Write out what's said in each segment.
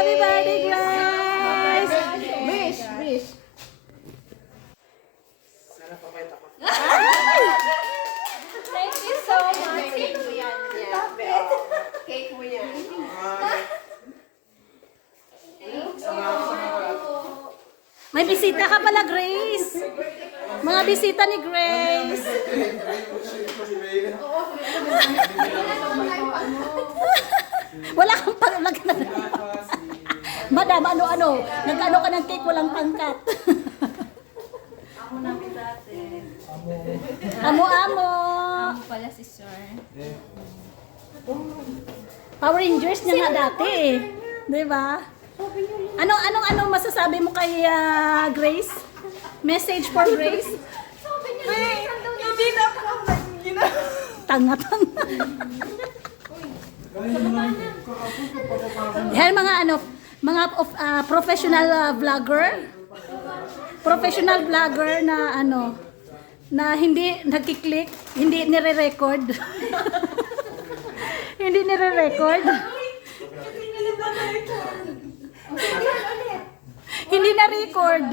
Happy birthday, Grace! Wish, wish. Thank you so much. Cake mo yan. May bisita ka pala, Grace. Mga bisita ni Grace. Wala kang palagyan. Madam, ano-ano? Nag-ano ka ng cake, walang pangkat. Ako namin dati. Amo-amo. Ako pala si Sir. Power Rangers niya nga dati eh. Di ba? Anong masasabi mo kay Grace? Message for Grace? Hindi na po. Tanga-tanga. Yan professional vlogger. Professional vlogger na na hindi nagki-click, hindi nire-record. Hindi nire-record. Hindi na-record.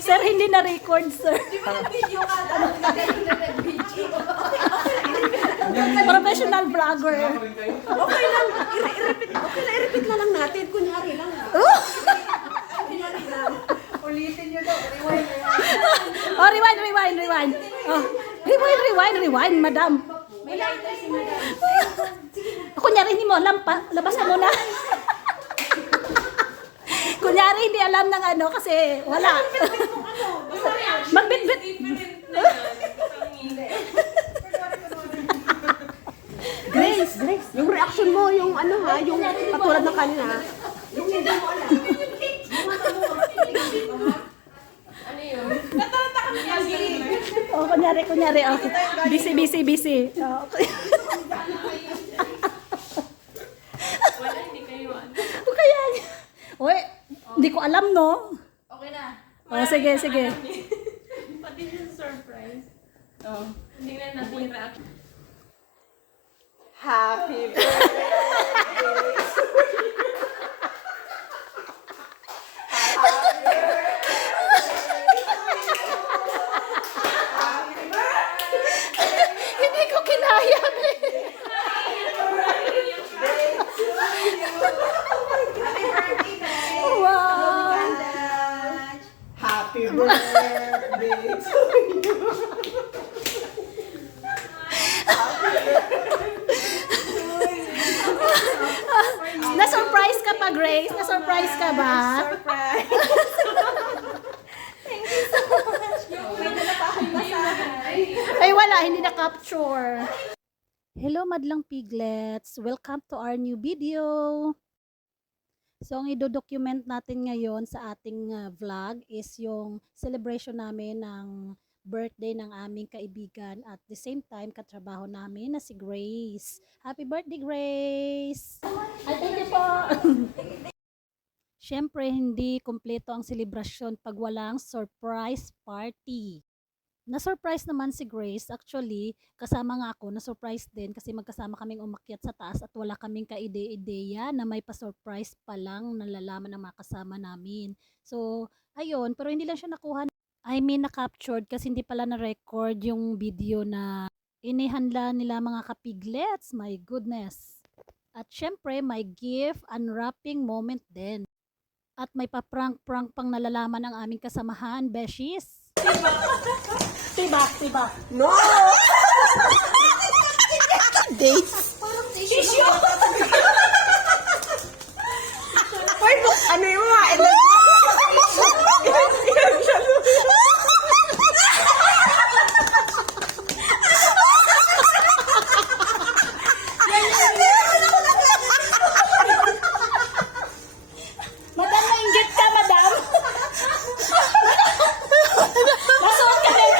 Sir, hindi na-record, sir. Video ka lang. Professional vlogger. Okay lang. I-repeat na lang natin. Kunyari lang. Kunyari lang. Ulitin nyo daw. Rewind. Oh, rewind. Oh, rewind, madam. May lighter si madam. Kunyari hindi mo alam pa, labasan mo na. Kunyari hindi alam ng kasi wala. Magbitbit. Grace. Yung reaction mo, yung yung katulad ng kanina. Yung hindi mo alam. Ano yun? Natalata kami lagi. Oh, kunyari. Oh. Busy. Oh, okay. Wala, hindi kayo ano. O kaya, oy, hindi ko alam, no? Okay na. Oh, sige. Pati yung surprise. Oh. Tingnan natin yung reaction. Happy birthday. Hindi ko kinaya, Wow. Happy birthday to you. Na-surprise ka pa, Grace? Na-surprise ka ba? Surprise. May dala pa akong basahan. Ay, wala. Hindi na-capture. Hello, madlang piglets. Welcome to our new video. So, ang i-document natin ngayon sa ating vlog is yung celebration namin ng birthday ng aming kaibigan at the same time katrabaho namin na si Grace. Happy birthday, Grace! Ay, thank you po! Siyempre, hindi kumpleto ang selebrasyon pag walang surprise party. Na-surprise naman si Grace. Actually, kasama nga ako, na-surprise din kasi magkasama kaming umakyat sa taas at wala kaming kaide-ideya na may pa-surprise pa lang nalalaman ng mga kasama namin. So, ayun, pero hindi lang siya nakuha. Na-captured kasi hindi pala na-record yung video na inihandla nila mga kapiglets. My goodness. At syempre, may gift unwrapping moment din. At may pa-prank-prank pang nalalaman ng aming kasamahan, Beshies. Tiba. No! Days. Tissue! Ano yung mga Madam, nainggit ka, madam. Masuot ka rin.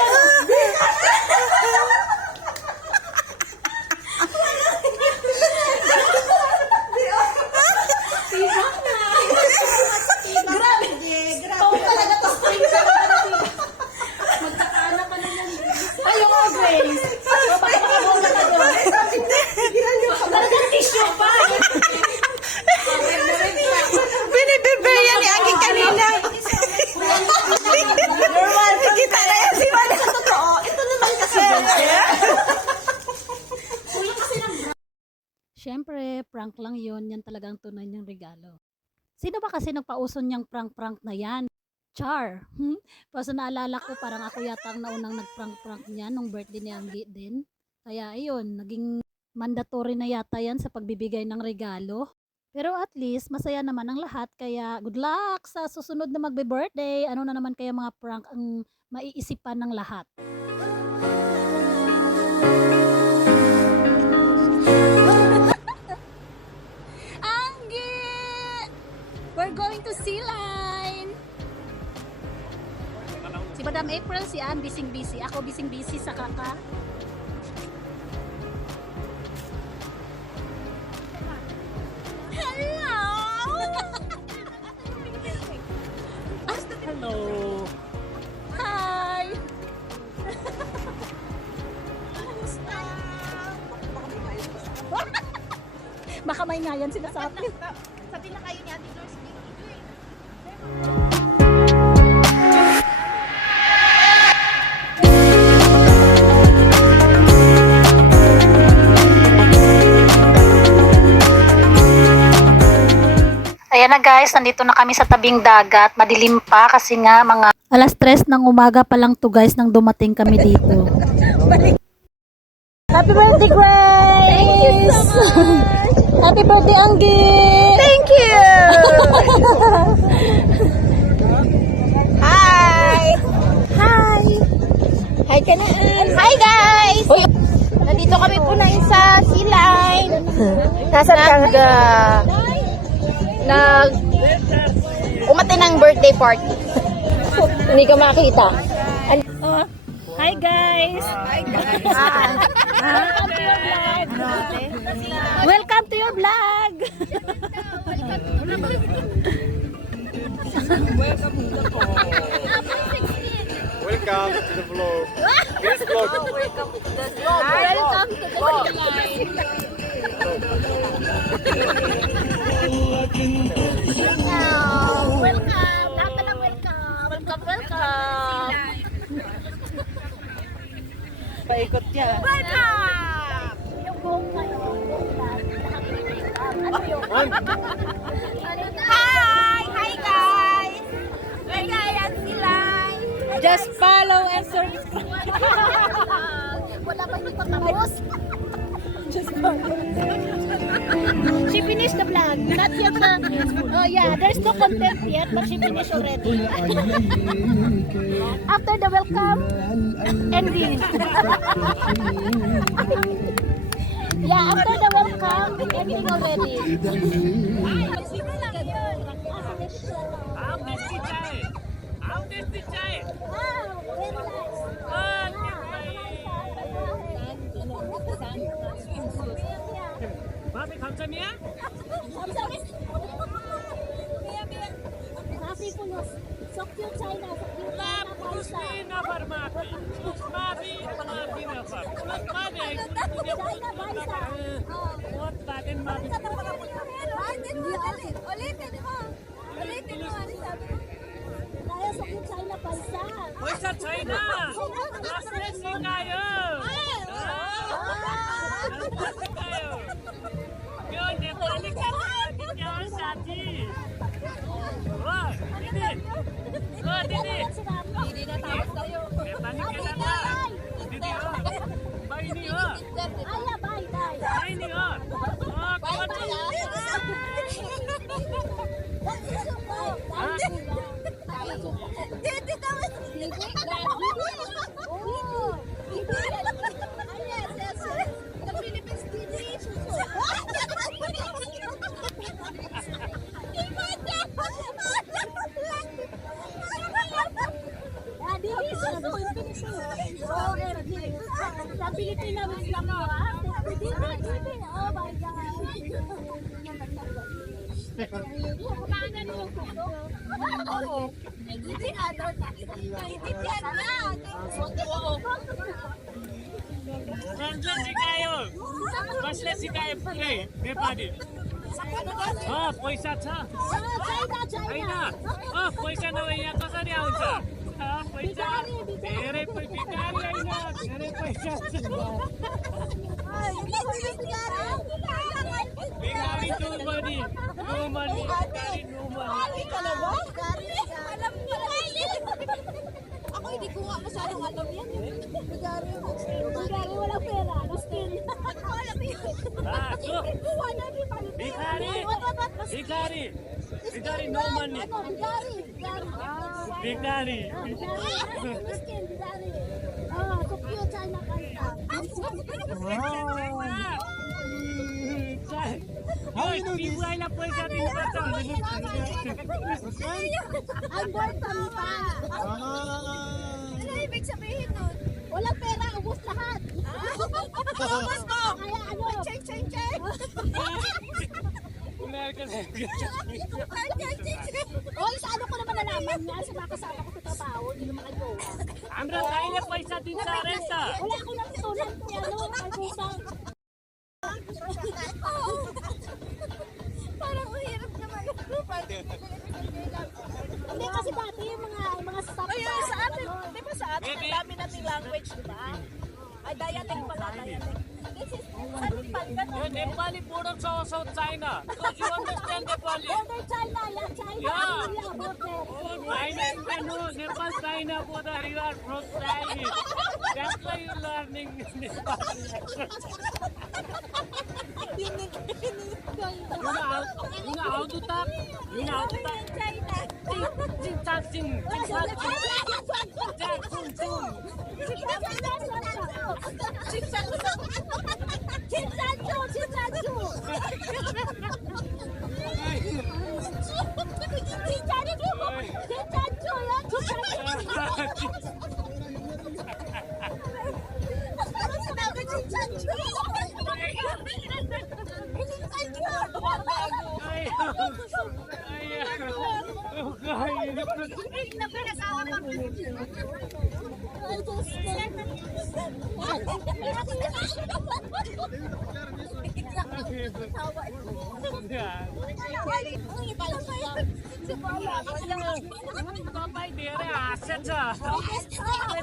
yun, yan talagang tunay niyang regalo. Sino ba kasi nagpauso niyang prank-prank na yan? Char. Basta naalala ko, parang ako yata ang naunang nag-prank-prank niya nung birthday ni Anggi din. Kaya ayun, naging mandatory na yata yan sa pagbibigay ng regalo. Pero at least, masaya naman ang lahat. Kaya good luck sa susunod na magbe-birthday. Ano na naman kaya mga prank ang maiisipan ng lahat. Anggi! We're going to Sea Line! Si Madam April, si Ann, bising-busy. Ako bising-busy sa kaka. Hello! Hello. Hi! Baka may ngayon sinasabi. Sabi na kayo ni Ate Joyce. Ayan na guys, nandito na kami sa tabing dagat. Madilim pa kasi nga mga alas 3 ng umaga pa lang to guys nang dumating kami dito. Happy birthday, Grace! Thank you so much! Happy birthday, Anggi! Thank you! Hi! Hi! Hi ka na! Hi guys! Nandito kami po na sa Sea Line. Nasaan ka? Umate ng birthday party. Hindi ka makita. Hi guys! Welcome to your vlog! Welcome to the vlog. This vlog. Welcome to the vlog. Welcome! Lahat na ng welcome! Welcome! Paikot yan. Welcome! Yung buong One. Hi! Hi guys! We're at Sea Line. Just follow and subscribe. Wala pa yung patapos. She finished the vlog. Not yet na. Oh yeah, there's no content yet, but she finished already. After the welcome, ending. Yeah, after the welcome, ending already. Wow, very nice. 마음이 감점이야? Happy po no. So cute China, so cute China paisa. Nafar mafi. Mafi nafar. China paisa. What batin mafi. Ulitin mo, ano sabi mo? Tayo sa cute China paisa. Paisa China. Nasresi kayo. Nasresi kayo. Yo Nepali ka. Yo Sati. Oh, Didi. Oh, Didi. Hindi na tapos tayo. Nepali ka na. Didi oh. Baini oh. Aya, bye, bye. Baini oh. Oh, kawan. Sa Pilipinas lang mo, ah. Oh my Translate kayo. Translate kayo pre. Nepali. Oh, पैसा छ? हैन. Oh, पैसा नभए यहाँ कसरी आउँछ? पैसा धेरै भिखारी हैन, धेरै पैसा छ। Bigari no money. No money. Bigari no money. Ka na ba? Alam mo na. Ako hindi ko nga masyadong alam yan. Bigari walang pera. Nastin. Ano alam yun? Ah, so. Kuha na rin. Bigari. Bigari. Bigari no money. Bigari. Nastin, bigari. Ah, so cute siya na kanta. Hoy, ibigay na po sa ating batang. Ang board kami pa. Ano ibig sabihin nun? Walang pera, ubos lahat. Ubos mo! Kaya ano? Check. Oy, sa ano ko naman nalaman niya sa mga kasama ko sa trabaho, hindi naman kayo. Amra, tayo na po sa ating sa renta. Wala akong natutunan kung ano, ang kusang. Parang mahirap naman. Hindi kasi dati yung mga staff. Ayun, sa atin, di ba sa atin, ang dami nating language, di ba? Ay, dialect pala, dialect. This is, ano pa, ganun. Nepali product sa South China. Don't you understand Nepali? Border China, yeah, China. Yeah. Yeah, border. I know Nepal, China, both are you are from Chinese. That's why you're learning Nepali. You know how to talk? You know how to talk? Ching chak ching, ching chak ching, chak ching ching. Bapak dere aset ja.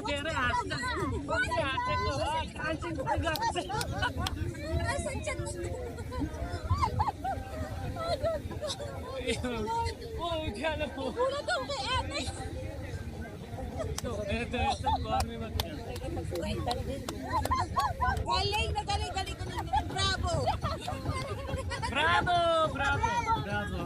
Dere aset. Bapak aset ko. Kancing tegak. Oh, jangan po. Ito kuha mi magya. Galing na galing ko na. Bravo! Bravo, bravo, bravo.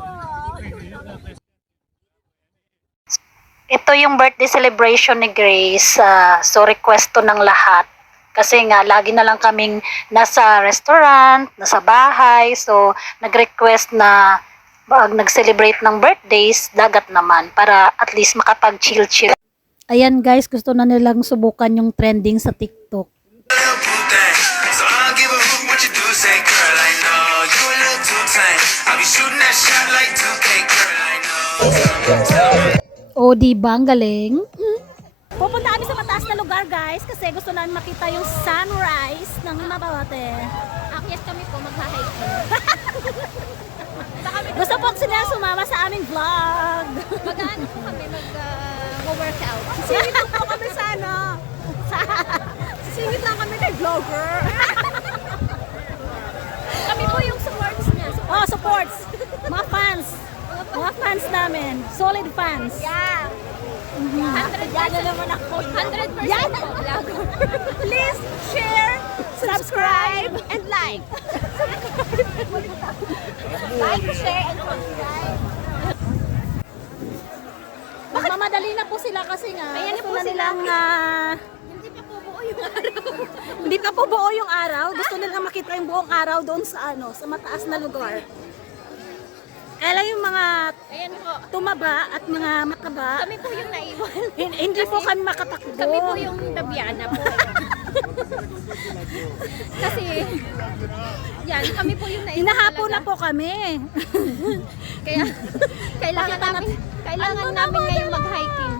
Ito yung birthday celebration ni Grace. So request to ng lahat. Kasi nga, lagi na lang kaming nasa restaurant, nasa bahay. So, nag-request na pag nag-celebrate ng birthdays, dagat naman. Para at least makapag-chill-chill. Ayan guys, gusto na nilang subukan yung trending sa TikTok. So I don't give a hoot what you do, say girl, I know you a little too tame. I'll be shooting that shot like 2K, girl, I know. O, diba? Ang galing. Pupunta kami sa mataas na lugar guys kasi gusto namin makita yung sunrise ng Mabawate. Akyat kami po, magha-hiking. Gusto po sila sumama sa aming vlog. Mag-ano po kami, mag-workout. Singit lang po kami sa ano. Singit lang kami kay vlogger. Kami po yung supports niya. Oh, supports. Mga fans. Mga fans namin. Solid fans. Yeah. 100% naman ako. 100% Yan. ako. Please share, subscribe, And like. Like, share, and subscribe. Magmamadali na po sila kasi nga. Ayan gusto po na sila. nilang Hindi pa po buo yung araw. hindi pa po buo yung araw. Gusto nilang makita yung buong araw doon sa ano, sa mataas na lugar. Kaya lang yung mga Ayan po. tumaba at mga mataba, Kami po yung naiwan. hindi po kami makatakbo. Kami po yung nabiyana po. Kasi, yan, kami po yung naiwan. Hinahapo na talaga. po kami. Kaya, kailangan namin ngayong mag-hiking.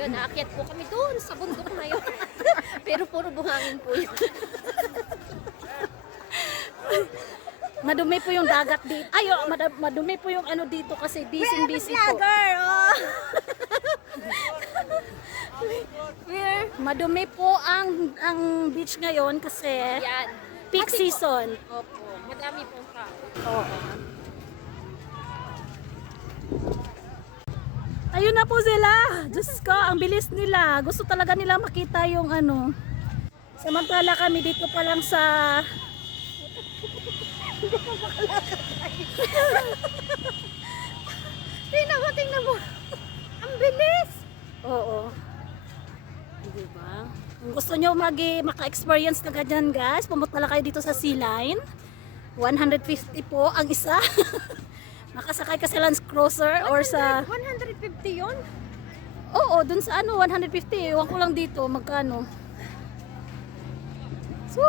Yun, naakyat po kami doon sa bundok na yun. Pero puro buhangin po yun. Madumi po yung dagat dito. Ay, oh, madumi po yung ano dito kasi busy po. Madumi po ang beach ngayon kasi Yan. peak season. Opo. Madami pong tao. Oo. Ayun na po sila. Diyos ko, ang bilis nila. Gusto talaga nila makita yung ano. Samantala kami dito pa lang sa... tingnan mo. Ang bilis. Oo. Diba? Kung gusto nyo maka-experience na ganyan guys, pumunta lang kayo dito sa Sea Line. 150 po ang isa. Makasakay ka sa Land Cruiser or sa... 150 yun? Oo, dun sa ano, 150. Ewan ko lang dito, magkano. So,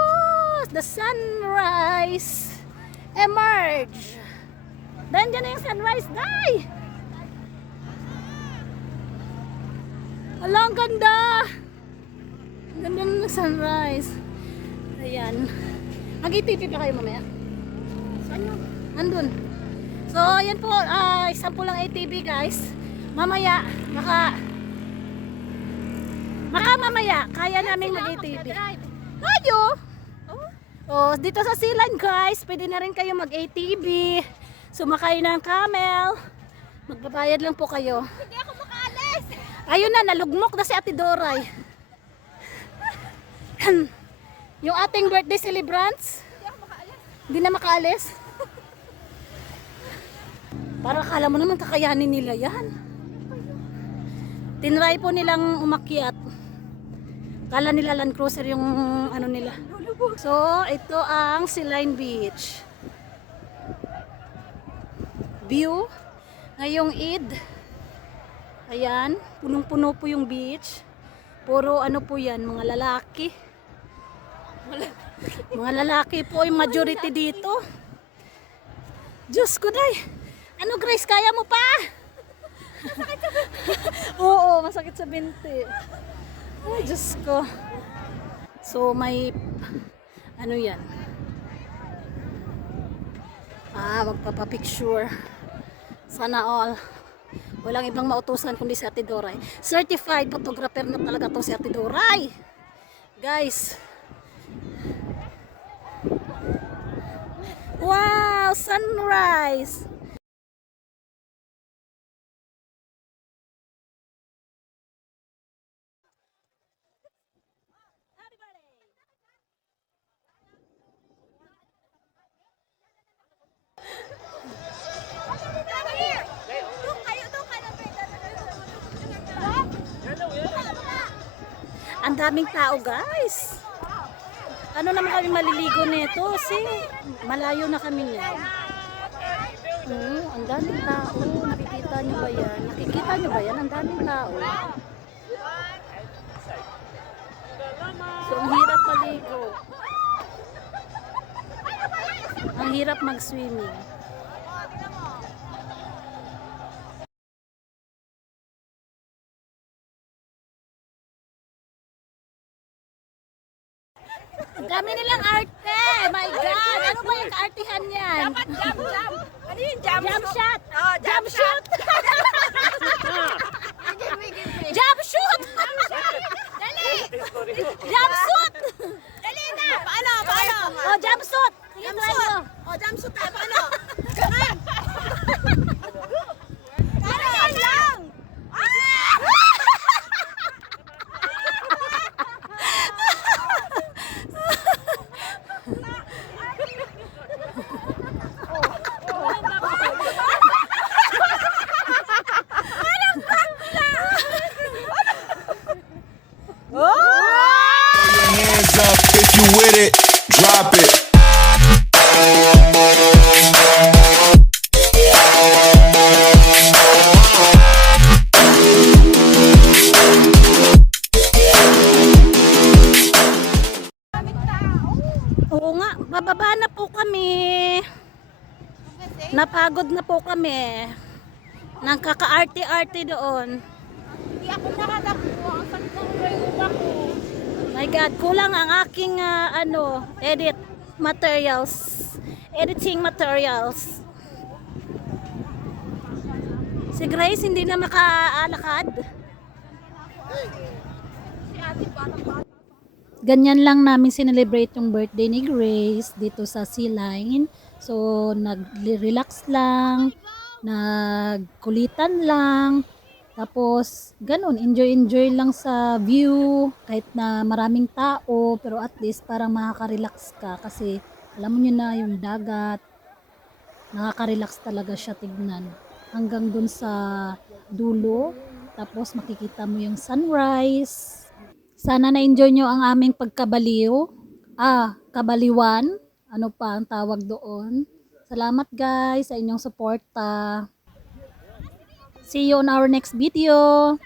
the sunrise emerge. Nandiyan na yung sunrise, day! Ala, ang ganda! Ganda ng sunrise. Ayan. Mag-ITP pa kayo mamaya? Saan yun? Andun. So, ayan po, sample lang ATV guys. Mamaya, mamaya, kaya namin mag-ATV. Tayo! Oh, dito sa Sea Line guys, pwede na rin kayo mag-ATV. Sumakay ng camel. Magbabayad lang po kayo. Hindi ako makaalis! Ayun na, nalugmok na si Ate Doray. Yung ating birthday celebrants. Hindi na makaalis. Para akala mo naman kakayanin nila yan. Tinry po nilang umakyat. Kala nila Land Cruiser yung ano nila. So, ito ang Sea Line Beach. View. Ngayong Eid. Ayan, punong-puno po yung beach. Puro ano po yan, mga lalaki. Mga lalaki po yung majority dito. Diyos ko day. Ano Grace, kaya mo pa? Masakit sa binti. Oo, masakit sa binti. Ay, Diyos ko. So, may ano yan? Magpapapicture. Sana all. Walang ibang mautusan kundi si Ate Doray. Certified photographer na talaga to si Ate Doray. Guys. Wow, sunrise. Ang daming tao guys. Ano naman kami maliligo nito? Malayo na kami niyan. Ang daming tao. Nakikita nyo ba yan? Nakikita nyo ba yan? Ang daming tao. So ang hirap maligo. Ang hirap mag-swimming. Ang dami nilang arte! My God! Ano ba yung kaartihan yan? Dapat jump! Ano yung jump? Jump shot! Oh, Jump shot! Jump shoot! Dali! Jump shoot! Dali na! Paano? Oh, jump shoot! Sige, Jump try shoot! mo. Oh, jump shoot tayo. Paano? Ganun! Paano lang? Hands up if you with it, drop it. Oo nga, bababa na po kami. Napagod na po kami. Nang kaka-arte-arte doon. Hindi ako nakatakbo. Ang sakit ng rayuba ko. My God, kulang ang aking editing materials. Si Grace hindi na makaalakad. ganyan lang namin celebrate yung birthday ni Grace dito sa Sea Line. So, nag-relax lang, nagkulitan lang, tapos, ganun, enjoy lang sa view, kahit na maraming tao, pero at least parang makaka-relax ka kasi alam mo nyo na yung dagat, nakaka-relax talaga siya tignan. Hanggang dun sa dulo, tapos makikita mo yung sunrise. Sana na-enjoy nyo ang aming pagkabaliw. Kabaliwan. Ano pa ang tawag doon. Salamat guys sa inyong suporta. See you on our next video.